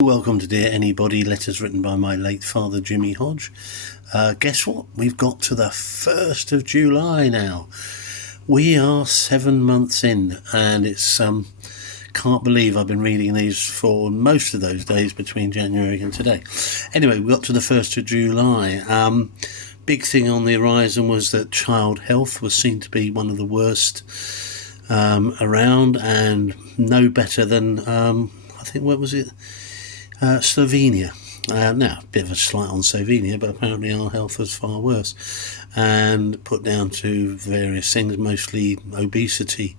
Welcome to Ðear N E Body, letters written by my late father Jimmy Hodge. Guess what? We've got to the 1st of July now. We are 7 months in, and it's can't believe I've been reading these for most of those days between January and today. Anyway, we got to the 1st of July. Big thing on the horizon was that child health was seen to be one of the worst around, and no better than I think, what was it? Slovenia. Now, a bit of a slight on Slovenia, but apparently our health was far worse, and put down to various things, mostly obesity,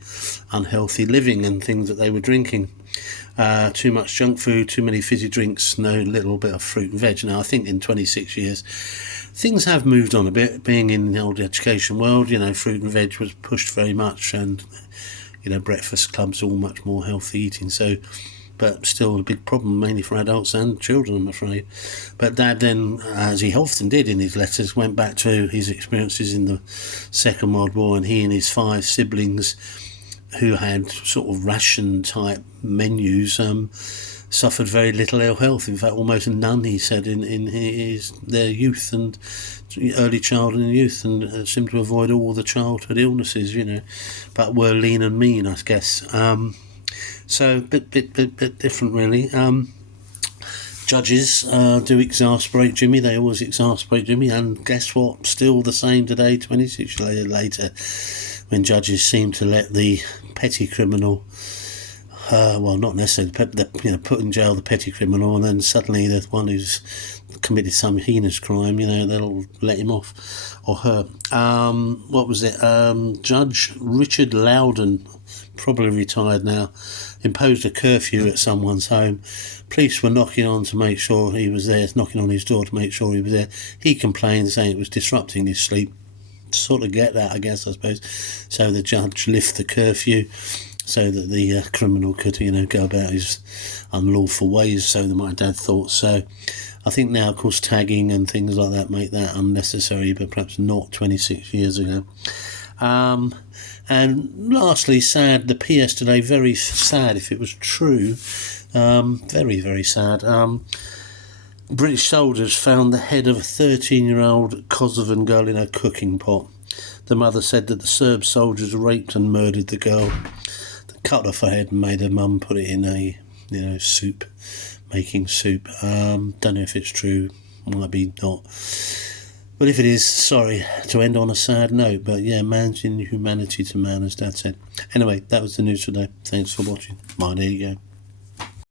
unhealthy living, and things that they were drinking. Too much junk food, too many fizzy drinks, no little bit of fruit and veg. Now, I think in 26 years, things have moved on a bit. Being in the old education world, fruit and veg was pushed very much, and, breakfast clubs, all much more healthy eating. So, but still a big problem, mainly for adults and children, I'm afraid. But Dad then, as he often did in his letters, went back to his experiences in the Second World War, and he and his 5 siblings, who had sort of ration-type menus, suffered very little ill health. In fact, almost none, he said, in their youth and early childhood and youth, and seemed to avoid all the childhood illnesses, but were lean and mean, I guess. So bit different, really. Judges do exasperate Jimmy. They always exasperate Jimmy, and guess what? Still the same today, 26 years later, when judges seem to let the petty criminal, well, not necessarily, put in jail the petty criminal, and then suddenly the one who's committed some heinous crime, they'll let him off, or her. What was it? Judge Richard Loudon, probably retired now, imposed a curfew at someone's home. Police were knocking on to make sure he was there, knocking on his door to make sure he was there. He complained, saying it was disrupting his sleep. Sort of get that, I guess, I suppose. So the judge lifted the curfew so that the criminal could, go about his unlawful ways, so that my dad thought. So I think now, of course, tagging and things like that make that unnecessary, but perhaps not 26 years ago. And lastly, sad, the PS today, very sad if it was true, very, very sad. British soldiers found the head of a 13-year-old Kosovan girl in her cooking pot. The mother said that the Serb soldiers raped and murdered the girl. They cut off her head and made her mum put it in a soup, making soup. Don't know if it's true, might be not. But if it is, sorry to end on a sad note, but yeah, man's inhumanity to man, as Dad said. Anyway, that was the news today. Thanks for watching. There you go.